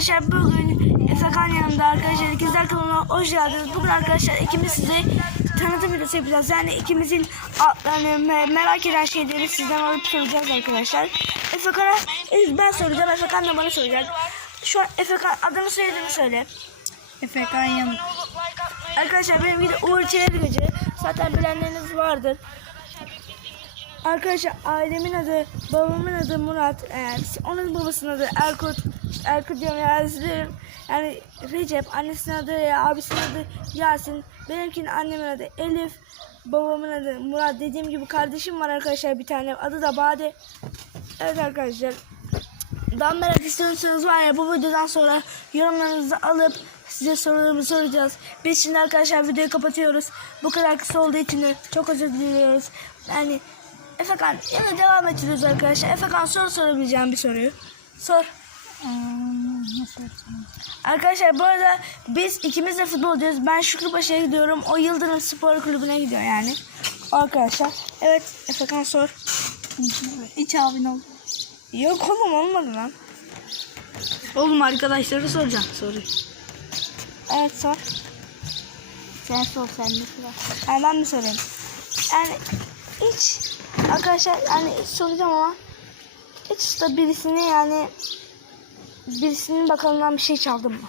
arkadaşlar bugün Efekan yanımda arkadaşlar ikizler kanalına hoş geldiniz. Bugün arkadaşlar ikimiz size tanıtım videosu yapacağız. Yani ikimizin adlarını me- merak eden şeyleri sizden alıp soracağız arkadaşlar. Efekan'a ben soracağım. Efekan da bana soracak. Şu an Efekan adını söylediğini söyle. Efekan Yanık. Arkadaşlar benim de Uğur Çevirgeci. Zaten bilenleriniz vardır. Arkadaşlar ailemin adı, babamın adı Murat. Ee, onun babasının adı Erkut. Erkut diyorum ya özlerim. Yani Recep, annesinin adı ya, abisinin adı Yasin. Benimkinin annemin adı Elif. Babamın adı Murat. Dediğim gibi kardeşim var arkadaşlar bir tane. Adı da Bade. Evet arkadaşlar. Daha merak istiyorsanız var ya bu videodan sonra yorumlarınızı alıp size sorularımızı soracağız. Biz şimdi arkadaşlar videoyu kapatıyoruz. Bu kadar kısa olduğu için de çok özür diliyoruz. Yani Efekan yine devam ettiriyoruz arkadaşlar. Efekan soru sorabileceğim bir soruyu. Sor. Hmm, nasıl? Arkadaşlar bu arada biz ikimiz de futbol diyoruz. Ben Şükrüpaşa'ya gidiyorum. O Yıldırım Spor Kulübü'ne gidiyor yani. Arkadaşlar. Evet Efekan sor. İç abin ol. Yok oğlum olmadı lan. Oğlum arkadaşları soracağım soruyu. Evet sor. Sen sor sen de sıra. Yani ben mi sorayım? Yani hiç arkadaşlar yani soracağım ama hiç da birisini yani birisinin bakanından bir şey çaldın mı?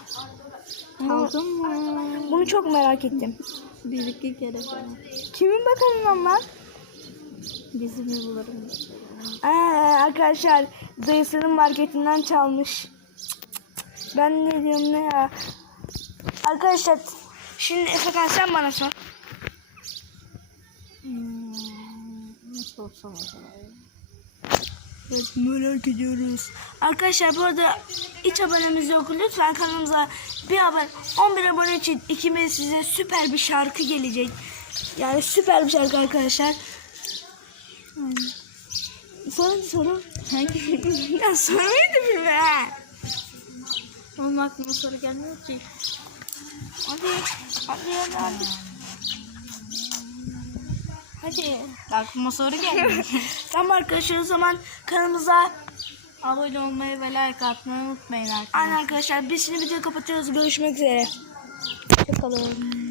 Aldın mı? Bunu çok merak ettim. Bir iki kere falan. Kimin bakanından lan? Bizim yıllarım. Ee, arkadaşlar dayısının marketinden çalmış. Ben ne diyorum ne ya? Arkadaşlar şimdi Efekan sen bana sor. Hmm, acaba? Evet merak ediyoruz. Arkadaşlar bu arada hiç abonemiz yok. Lütfen kanalımıza bir abone 11 abone için ikimiz size süper bir şarkı gelecek. Yani süper bir şarkı arkadaşlar. Sorun sorun. Ya sormaydı bir be. Oğlum aklıma soru gelmiyor ki. Hadi. Hadi hadi hadi. Hadi. Aklıma soru gelmiyor. Tamam arkadaşlar o zaman kanalımıza Abone olmayı ve like atmayı unutmayın arkadaşlar. Aynen arkadaşlar biz şimdi videoyu kapatıyoruz. Görüşmek üzere. Hoşçakalın.